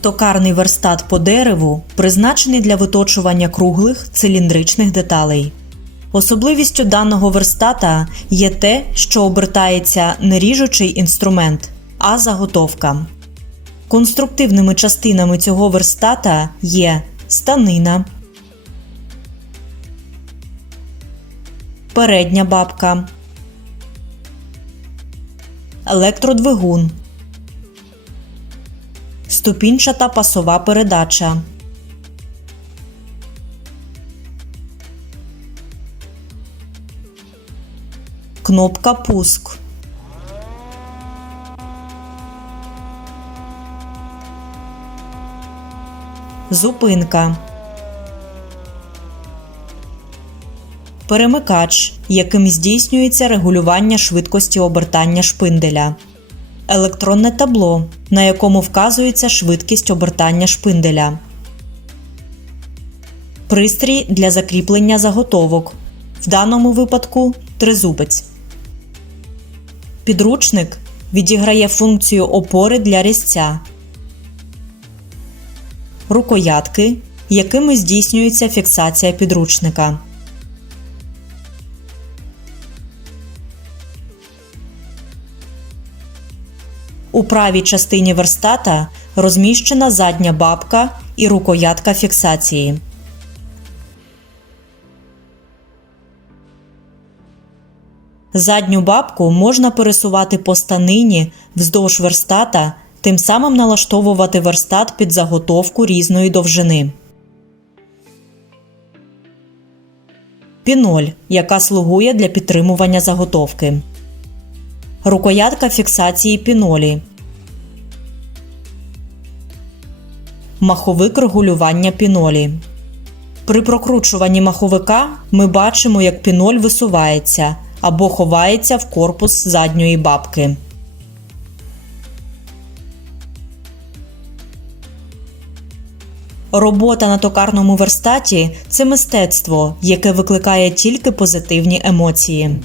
Токарний верстат по дереву призначений для виточування круглих циліндричних деталей. Особливістю даного верстата є те, що обертається не ріжучий інструмент, а заготовка. Конструктивними частинами цього верстата є станина, передня бабка, електродвигун, ступінчата пасова передача. Кнопка пуск. Зупинка. Перемикач, яким здійснюється регулювання швидкості обертання шпинделя. Електронне табло, на якому вказується швидкість обертання шпинделя. Пристрій для закріплення заготовок. В даному випадку тризубець. Підручник відіграє функцію опори для різця. Рукоятки, якими здійснюється фіксація підручника. У правій частині верстата розміщена задня бабка і рукоятка фіксації. Задню бабку можна пересувати по станині вздовж верстата, тим самим налаштовувати верстат під заготовку різної довжини. Піноль, яка слугує для підтримування заготовки. Рукоятка фіксації пінолі. Маховик регулювання пінолі. При прокручуванні маховика ми бачимо, як піноль висувається або ховається в корпус задньої бабки. Робота на токарному верстаті це мистецтво, яке викликає тільки позитивні емоції.